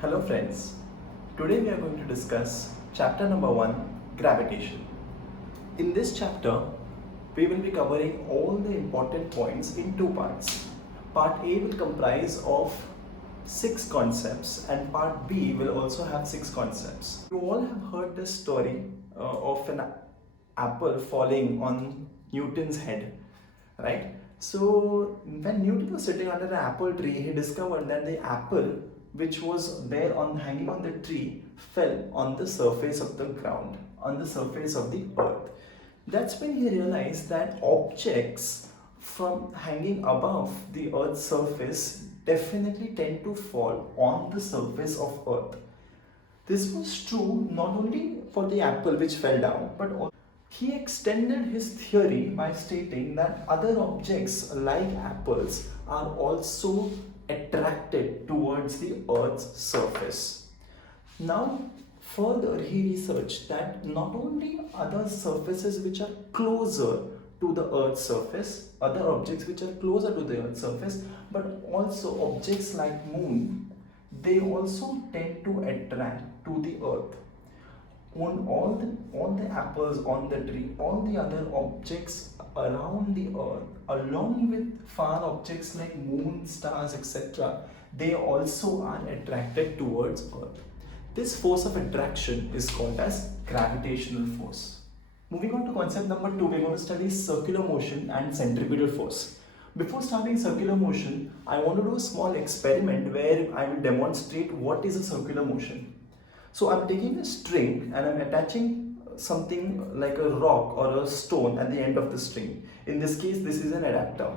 Hello friends, today we are going to discuss chapter number 1, Gravitation. In this chapter, we will be covering all the important points in two parts. Part A will comprise of 6 concepts and part B will also have 6 concepts. You all have heard the story of an apple falling on Newton's head, right? So when Newton was sitting under an apple tree, he discovered that the apple which was there on hanging on the tree fell on the surface of the ground, on the surface of the earth. That's when he realized that objects from hanging above the earth's surface definitely tend to fall on the surface of earth. This was true not only for the apple which fell down, but also he extended his theory by stating that other objects like apples are also attracted towards the earth's surface. Now, further he researched that not only other surfaces which are closer to the earth's surface, other objects which are closer to the earth's surface, but also objects like moon, they also tend to attract to the earth. On all the apples on the tree, all the other objects around the earth, along with far objects like moon, stars, etc., they also are attracted towards earth. This force of attraction is called as gravitational force. Moving on to concept number 2, we're going to study circular motion and centripetal force. Before starting circular motion, I want to do a small experiment where I will demonstrate what is a circular motion. So I'm taking a string and I'm attaching something like a rock or a stone at the end of the string. In this case, this is an adapter.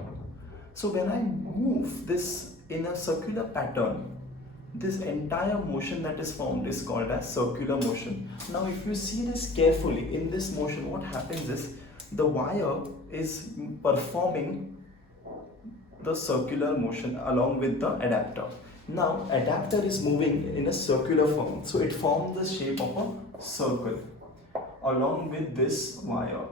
So when I move this in a circular pattern, this entire motion that is formed is called as circular motion. Now if you see this carefully, in this motion what happens is the wire is performing the circular motion along with the adapter. Now adapter is moving in a circular form, so it forms the shape of a circle along with this wire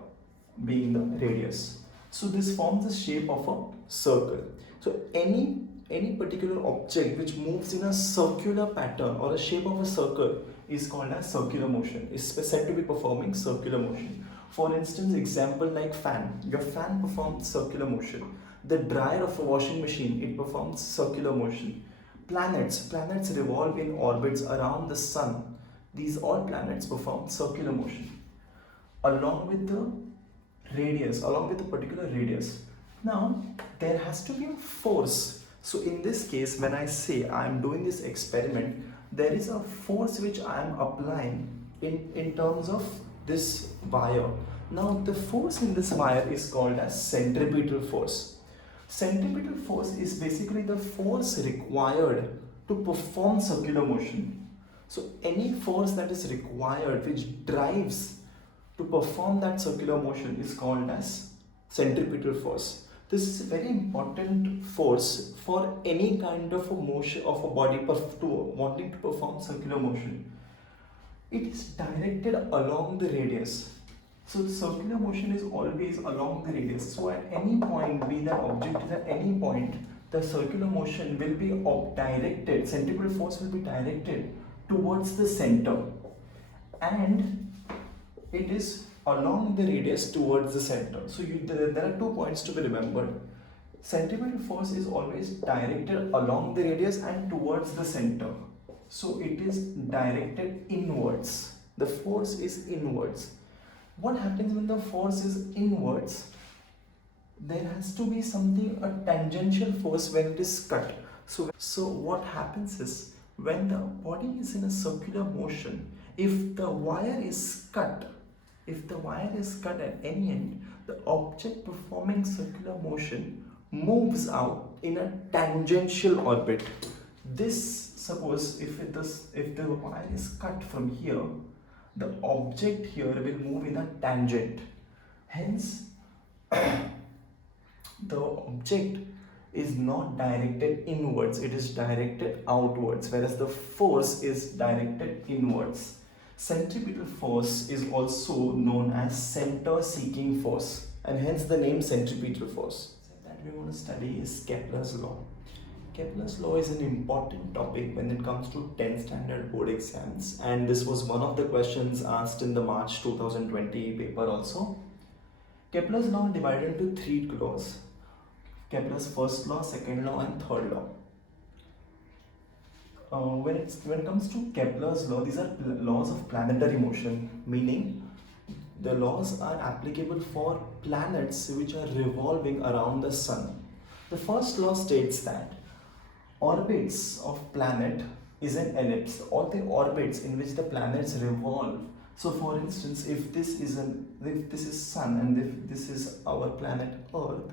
being the radius. So this forms the shape of a circle. So any particular object which moves in a circular pattern or a shape of a circle is called as circular motion, is said to be performing circular motion. For instance, example like fan. Your fan performs circular motion. The dryer of a washing machine, it performs circular motion. Planets revolve in orbits around the sun. These all planets perform circular motion along with the radius, along with the particular radius. Now there has to be a force. So in this case, when I say I am doing this experiment, there is a force which I am applying in terms of this wire. Now the force in this wire is called as centripetal force. Centripetal force is basically the force required to perform circular motion. So any force that is required which drives to perform that circular motion is called as centripetal force. This is a very important force for any kind of a motion of a body wanting to perform circular motion. It is directed along the radius. So the circular motion is always along the radius. So at any point, be that object is at any point, the circular motion will be directed, centripetal force will be directed towards the center. And it is along the radius towards the center. So there are 2 points to be remembered. Centripetal force is always directed along the radius and towards the center. So it is directed inwards. The force is inwards. What happens when the force is inwards? There has to be something, a tangential force when it is cut. So what happens is, when the body is in a circular motion, if the wire is cut at any end, the object performing circular motion moves out in a tangential orbit. This, suppose if the wire is cut from here, the object here will move in a tangent. Hence, the object is not directed inwards, it is directed outwards, whereas the force is directed inwards. Centripetal force is also known as center-seeking force, and hence the name centripetal force. That we want to study is Kepler's law. Kepler's law is an important topic when it comes to 10th standard board exams, and this was one of the questions asked in the March 2020 paper also. Kepler's law is divided into three laws: Kepler's first law, second law, and third law. When it comes to Kepler's law, these are laws of planetary motion, meaning the laws are applicable for planets which are revolving around the sun. The first law states that orbits of planet is an ellipse. All the orbits in which the planets revolve. So, for instance, if this is Sun and if this is our planet Earth,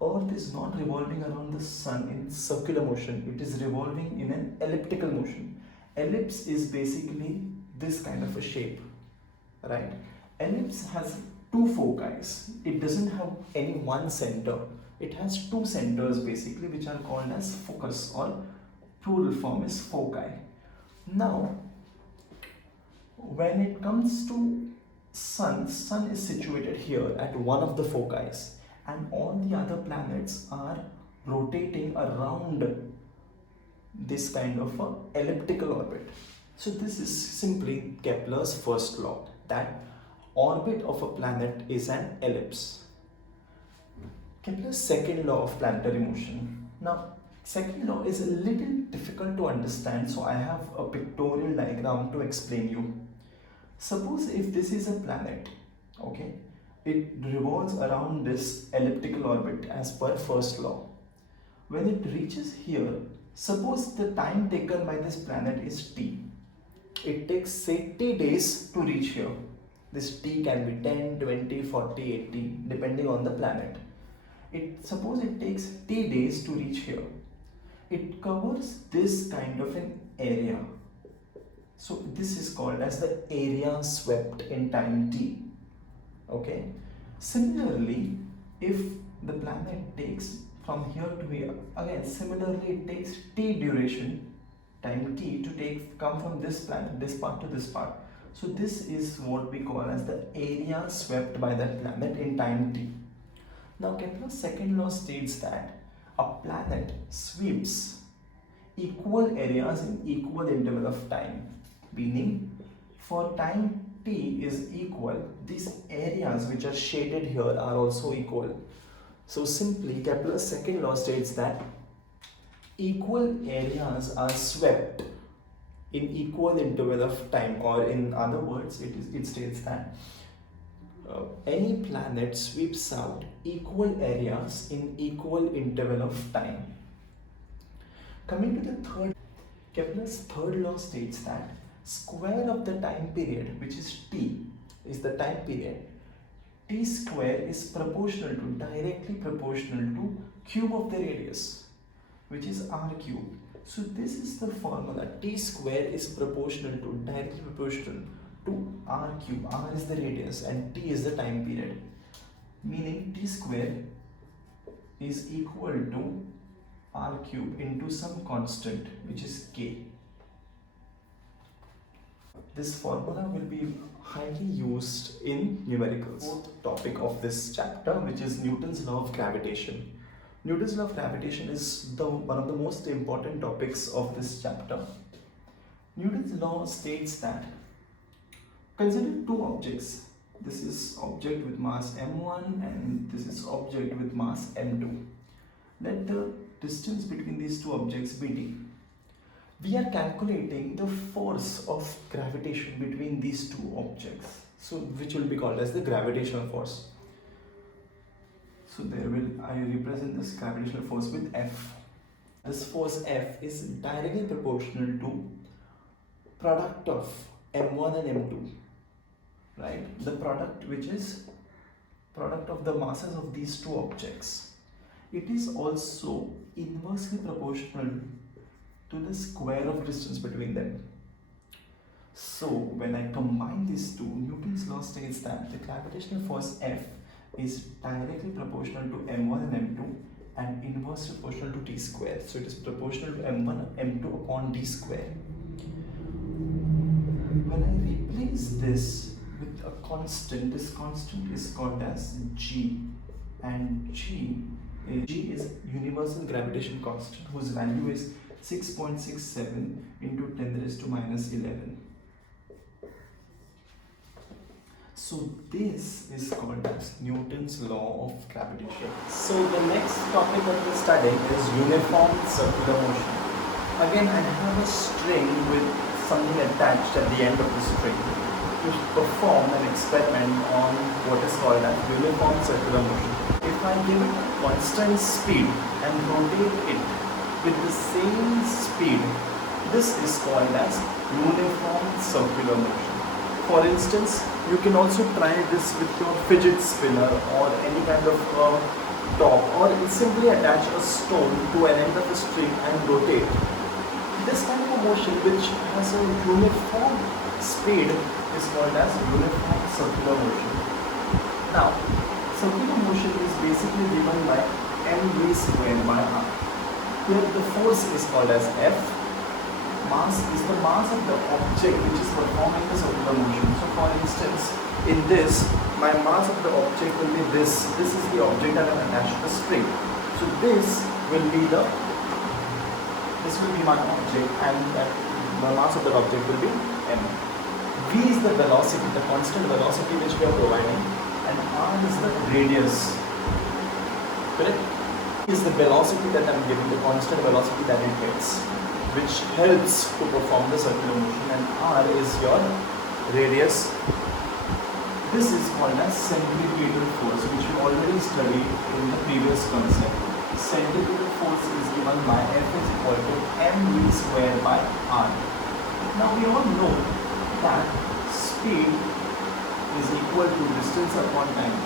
Earth is not revolving around the Sun in circular motion. It is revolving in an elliptical motion. Ellipse is basically this kind of a shape, right? Ellipse has two foci. It doesn't have any one center. It has two centers basically, which are called as focus, or plural form is foci. Now, when it comes to Sun is situated here at one of the foci, and all the other planets are rotating around this kind of a elliptical orbit. So this is simply Kepler's first law, that orbit of a planet is an ellipse. Kepler's second law of planetary motion. Now, second law is a little difficult to understand, so I have a pictorial diagram to explain you. Suppose if this is a planet, okay, it revolves around this elliptical orbit as per first law. When it reaches here, suppose the time taken by this planet is t. It takes say t days to reach here. This t can be 10, 20, 40, 80 depending on the planet. Suppose it takes t days to reach here. It covers this kind of an area. So this is called as the area swept in time t. Okay. Similarly, if the planet takes from here to here, again similarly it takes t duration, time t, to come from this planet, this part to this part. So this is what we call as the area swept by that planet in time t. Now Kepler's second law states that a planet sweeps equal areas in equal interval of time, meaning for time t is equal, these areas which are shaded here are also equal. So simply Kepler's second law states that equal areas are swept in equal interval of time, or in other words it states that any planet sweeps out equal areas in equal interval of time. Coming to the third, Kepler's third law states that square of the time period, which is t, is the time period, t square is directly proportional to cube of the radius, which is r cube. So this is the formula. T square is directly proportional to r cube. R is the radius and t is the time period, meaning t square is equal to r cube into some constant, which is k. This formula will be highly used in numericals. Fourth topic of this chapter, which is Newton's law of gravitation. Newton's law of gravitation is one of the most important topics of this chapter. Newton's law states that, consider two objects. This is object with mass m1 and this is object with mass m2. Let the distance between these two objects be d. We are calculating the force of gravitation between these two objects, so which will be called as the gravitational force. So I represent this gravitational force with F. This force F is directly proportional to product of m1 and m2, right? The product, which is product of the masses of these two objects. It is also inversely proportional to the square of distance between them. So when I combine these two, Newton's law states that the gravitational force F is directly proportional to m1 and m2 and inversely proportional to t square. So it is proportional to m1 and m2 upon d square. When I replace this with a constant, this constant is called as g, and g G is universal gravitation constant, whose value is 6.67 into 10 raised to minus 11. So this is called as Newton's law of gravitation. So the next topic that we're studying is uniform circular motion. Again, I have a string with something attached at the end of the string to perform an experiment on what is called as uniform circular motion. If I give it a constant speed and rotate it with the same speed, this is called as uniform circular motion. For instance, you can also try this with your fidget spinner or any kind of top, or simply attach a stone to an end of a string and rotate. This kind of motion, which has a uniform speed, is called as uniform circular motion. Now, circular motion is basically given by mv squared by r. Here the force is called as F. Mass is the mass of the object which is performing the circular motion. So for instance, in this, my mass of the object will be this. This is the object that I have attached to the string. So this will be my object, and the mass of the object will be m. V is the velocity, the constant velocity which we are providing, and r is the radius. Correct? Is the velocity that I am giving, the constant velocity that it gets, which helps to perform the circular motion, and r is your radius. This is called as centripetal force, which we already studied in the previous concept. Centripetal force is given by F is equal to mv squared by r. Now we all know that speed is equal to distance upon time.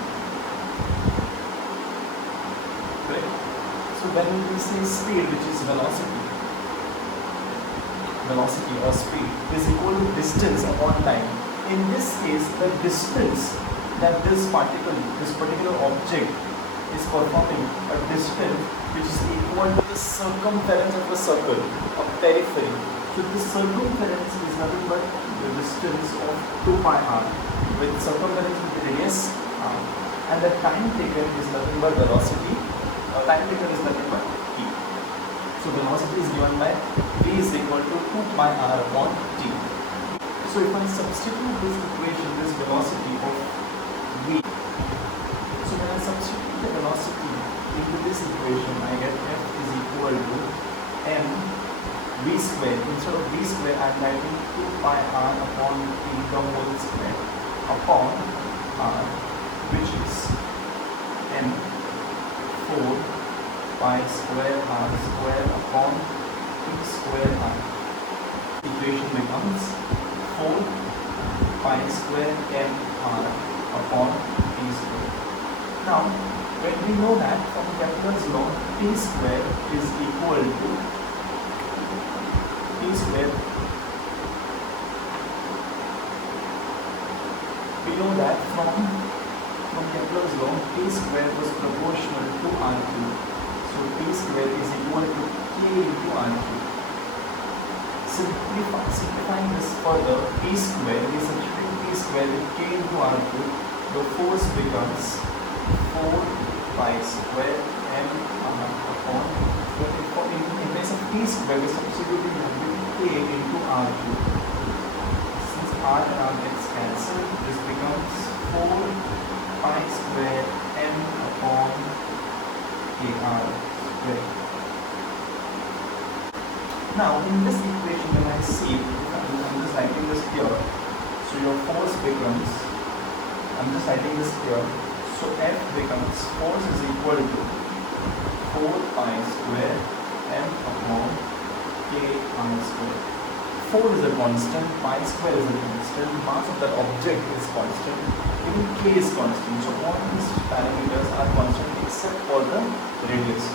Right? So when we say speed, which is velocity or speed, is equal to distance upon time. In this case, the distance that this particular object is performing, a distance which is equal to the circumference of a circle, a periphery. So the circumference is nothing but the distance of 2 pi r, with circumference with the radius r, and the time taken is nothing but velocity. Time taken is nothing but t. So velocity is given by v is equal to 2 pi r upon t. So if I substitute this equation, this velocity of v, so when I substitute the velocity into this equation, I get F is equal to m v square. Instead of v square, I am writing 2 pi r upon t the whole square upon r, which is m 4 pi square r square upon t square r. Equation becomes 4 pi square m r upon t square. Now, when we know that from Kepler's law, t square is equal to t square. We know that from Kepler's law, t square was proportional to r cube. So t square is equal to k into r cube. Simplifying this further, t square, we substitute t square with k into r cube, the force becomes 4 pi square m r upon, in place of t square, we substitute k into r cube. Since r and r gets cancelled, this becomes 4 pi square m upon kr square. Now, in this equation, when I see, I'm just writing this here. So your force becomes, I'm just writing this here. So F becomes, force is equal to 4 pi square m upon k r square. 4 is a constant, pi square is a constant, mass of that object is constant, even k is constant. So all these parameters are constant except for the radius.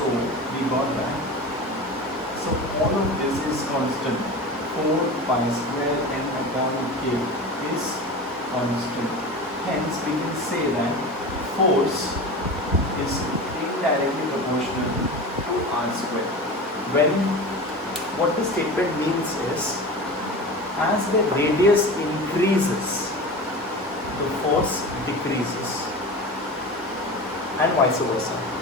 So we got that. So all of this is constant. 4 pi square m upon k is constant. Hence we can say that force is indirectly proportional to r square. When what this statement means is, as the radius increases, the force decreases. and vice versa.